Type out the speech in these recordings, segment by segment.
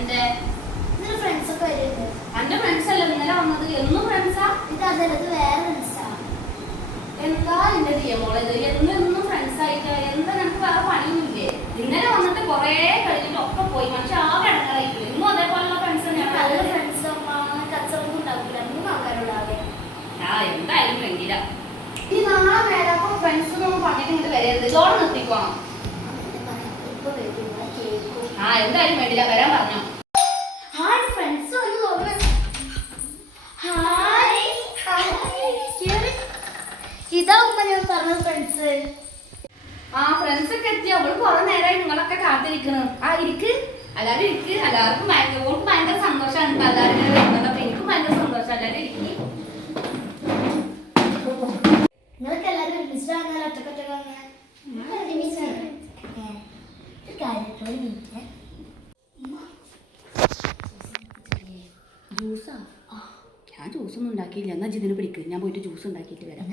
എന്റെ ഫ്രണ്ട്സ് ഒക്കെ വരുന്നുണ്ട് ഫ്രണ്ട്സ് അല്ല ഇന്നലെ വന്നത്. എന്നും ഫ്രണ്ട്സാ ഇത് അതല്ല ഇത് വേറെ ഫ്രണ്ട്സാ എന്താ എന്റെ ദിയമോളെ ഇത്? എന്നും എന്നും ഫ്രണ്ട്സ് ആയിട്ട് എന്താ നിനക്ക് വേറെ പണിയൊന്നുമില്ലേ? ഇന്നലെ വന്നിട്ട് കൊറേ കഴിഞ്ഞിട്ട് ഒക്കെ പോയി. പക്ഷെ ഇന്നും അതേപോലുള്ള ഫ്രണ്ട്സ് തന്നെയാണ്? ഫ്രണ്ട്സ് ഉണ്ടാവില്ല മൂന്ന് ആ എന്തായാലും വേണ്ടില്ല ഈ നാളെ മേലാക്കും ഫ്രണ്ട്സ് ഒന്നും പറഞ്ഞിട്ട് ഇങ്ങോട്ട് വരരുത്. നിർത്തിക്കോണം ആ എന്തായാലും വേണ്ടില്ല. വരാൻ പറഞ്ഞു. ഇതാ ഉമ്മ ഞാൻ പറഞ്ഞ ഫ്രണ്ട്സ് ആ ഫ്രണ്ട്സ് ഒക്കെ എത്തി അവൾ കുറെ നേരമായി നിങ്ങളൊക്കെ കാത്തിരിക്കണ്. ആ ഇരിക്ക്. എല്ലാരും ഇരിക്ക്. എല്ലാവർക്കും ഭയങ്കര ഓൾക്ക് ഭയങ്കര സന്തോഷമാണ് ട്ടോ എല്ലാവരും വരുന്നത് അപ്പൊ എനിക്കും ഭയങ്കര സന്തോഷം. എല്ലാരും ഇരിക്കും. നിങ്ങൾക്ക് എല്ലാവരും ഒറ്റക്കൊറ്റക്കാണ് ഒരുമിച്ചാണ് ഒരു കാര്യത്തോട് നീറ്റ് ജ്യൂസാ ഞാൻ ജ്യൂസ് ഒന്നും ഉണ്ടാക്കിയില്ല. എന്നാ ജിതിന് പിടിക്ക്. ഞാൻ പോയിട്ട് ജ്യൂസ് ഉണ്ടാക്കിയിട്ട് വരാം.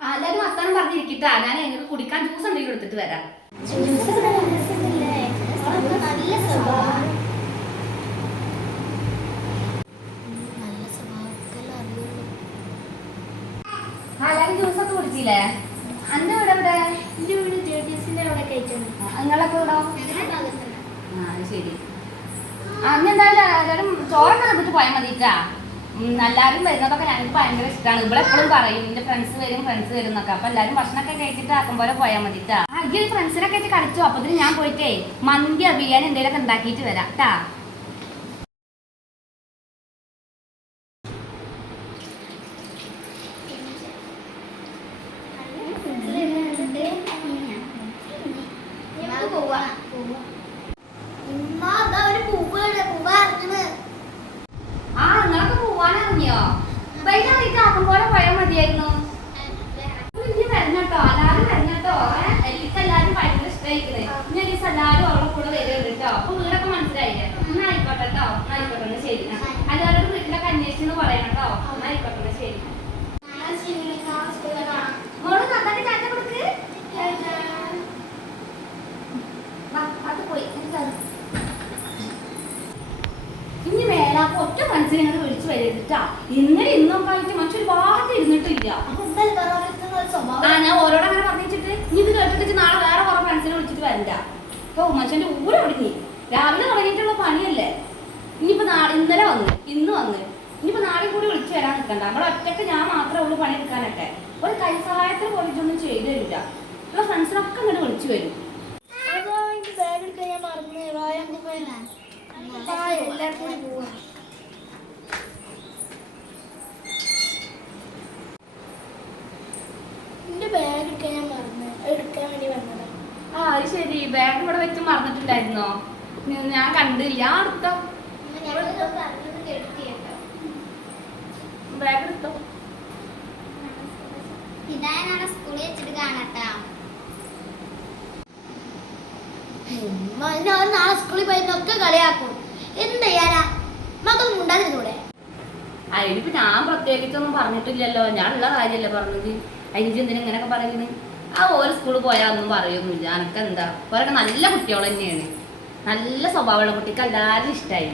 എല്ലാരും വർത്താനം പറഞ്ഞിരിക്കട്ടാ. ഞാൻ നിങ്ങൾക്ക് കുടിക്കാൻ ജ്യൂസ് ഉണ്ടെങ്കിൽ എടുത്തിട്ട് വരാം. ജ്യൂസ് ഒക്കെ കുടിച്ചില്ലേ? അന്റെ ഇവിടെ ഇവിടെ വീട് അവിടെ കഴിച്ചാണ് നിങ്ങളൊക്കെ ഇവിടെ ആ ശരി. എല്ലാവരും ചോറൊക്കെ തന്നിട്ട് പോയാൽ മതിട്ടാ. എല്ലാവരും വരുന്നതൊക്കെ ഞങ്ങൾക്ക് ഭയങ്കര ഇഷ്ടമാണ് ഇവിടെ എപ്പോഴും പറയും എന്റെ ഫ്രണ്ട്സ് വരും ഫ്രണ്ട്സ് വരും എന്നൊക്കെ. അപ്പൊ എല്ലാവരും ഭക്ഷണമൊക്കെ കഴിച്ചിട്ട് ആക്കും പോലെ പോയാൽ മതിട്ടാ ആദ്യം ഫ്രണ്ട്സിനൊക്കെ ആയിട്ട് കളിച്ചു? അപ്പൊ ഞാൻ പോയിട്ടേ മന്തി അഭിയാൻ എന്തെങ്കിലുമൊക്കെ ഉണ്ടാക്കിയിട്ട് വരാം ട്ടാ. പോവാ പോവാ ഉമ്മ അതാ ഒരു പൂവ് പൂവ് അറിഞ്ഞത് ആ നിങ്ങളൊക്കെ പോവാനിറങ്ങിയോ വൈകിട്ട് ആക്കും പോലെ പോയാൽ മതിയായിരുന്നു. ഇനി വരണട്ടോ എനിക്ക് എല്ലാരും ഭയങ്കര ഇഷ്ടമായിക്കണേ ഇനി ഒരു ദിവസം എല്ലാരും അവളെ കൂടെ വരുന്നുണ്ട് കേട്ടോ അപ്പൊ വീടൊക്കെ മനസ്സിലായില്ലേ എന്നാ ആയിക്കോട്ടെ കേട്ടോ എന്നാ ആയിക്കോട്ടെ എന്നാ ശരി എല്ലാവരോടും വീട്ടിലൊക്കെ അന്വേഷിച്ചെന്ന് പറയണം കേട്ടോ എന്നാ ആയിക്കോട്ടെ എന്നാ ശരി മോൾ നന്നായിട്ട് ചാറ്റ കൊടുക്ക് വാ, അത് പോയി ഇത് തരൂ. ഇനി മേലാക്ക് ഒറ്റ മനസ്സിനെ ഇങ്ങോട്ട് വിളിച്ചു വരരുതിട്ടാ ഇന്നലെ ഇന്നൊക്കെ ആയിട്ട് മറ്റൊരുപാട് ഇരുന്നിട്ടില്ല. ആ ഞാൻ ഓരോട് അങ്ങനെ പറഞ്ഞിട്ട് ഇനി ഇത് കേട്ടിട്ട് നാളെ വേറെ കുറെ ഫ്രണ്ട്സിനെ വിളിച്ചിട്ട് വരണ്ട. ഓ ഉമ്മച്ചന്റെ ഊരെ ഒടുങ്ങി രാവിലെ തുടങ്ങിയിട്ടുള്ള പണിയല്ലേ? ഇനിയിപ്പോ നാളെ ഇന്നലെ വന്ന് ഇന്ന് വന്ന്. ഇനിയിപ്പോ നാളെ കൂടി വിളിച്ചു വരാൻ നിൽക്കണ്ട. നമ്മളെ ഒറ്റയ്ക്ക് ഞാൻ മാത്രമേ ഉള്ളൂ പണി എടുക്കാനൊക്കെ. ഒരു കൈ സഹായത്തിന് പോയിട്ടൊന്നും ചെയ്തു തരില്ല ഇപ്പൊ ഫ്രണ്ട്സിനൊക്കെ ഇങ്ങോട്ട് വിളിച്ചു വരും. ബാഗ് എടുക്കാൻ ഞാൻ മറന്നു. എല്ലാവർക്കും കൂടി പോവാ എന്റെ ബാഗ് എടുക്കാൻ ഞാൻ മറന്നു അത് എടുക്കാൻ വേണ്ടി വന്നതാ ആ അത് ശരി. ബാഗ് ഇവിടെ വെച്ച് മറന്നിട്ടുണ്ടായിരുന്നോ? ഞാൻ കണ്ടില്ല. അർത്ഥം എടുത്തോ. ബാഗ് എടുത്തോ. സ്കൂളിൽ വെച്ചിട്ട് കാണട്ടാ ഉമ്മ, ഇനി അവൻ നാളെ സ്കൂളിൽ പോയിരുന്നൊക്കെ കളിയാക്കും. എന്ത് ചെയ്യാനാ? മക്കൾ മുണ്ടാതിരുന്നൂടെ? അതിനിപ്പോ ഞാൻ പ്രത്യേകിച്ചൊന്നും പറഞ്ഞിട്ടില്ലല്ലോ. ഞാൻ ഉള്ള കാര്യല്ലേ പറഞ്ഞത്. അതിന് എന്തിനാ ഇങ്ങനെയൊക്കെ പറയുന്നത് ആ ഓരോ സ്കൂളിൽ പോയാൽ ഒന്നും പറയൊന്നുമില്ല. എന്താ ഓരൊക്കെ നല്ല കുട്ടികൾ തന്നെയാണ്. നല്ല സ്വഭാവമുള്ള കുട്ടിക്ക് എല്ലാവരും ഇഷ്ടമായി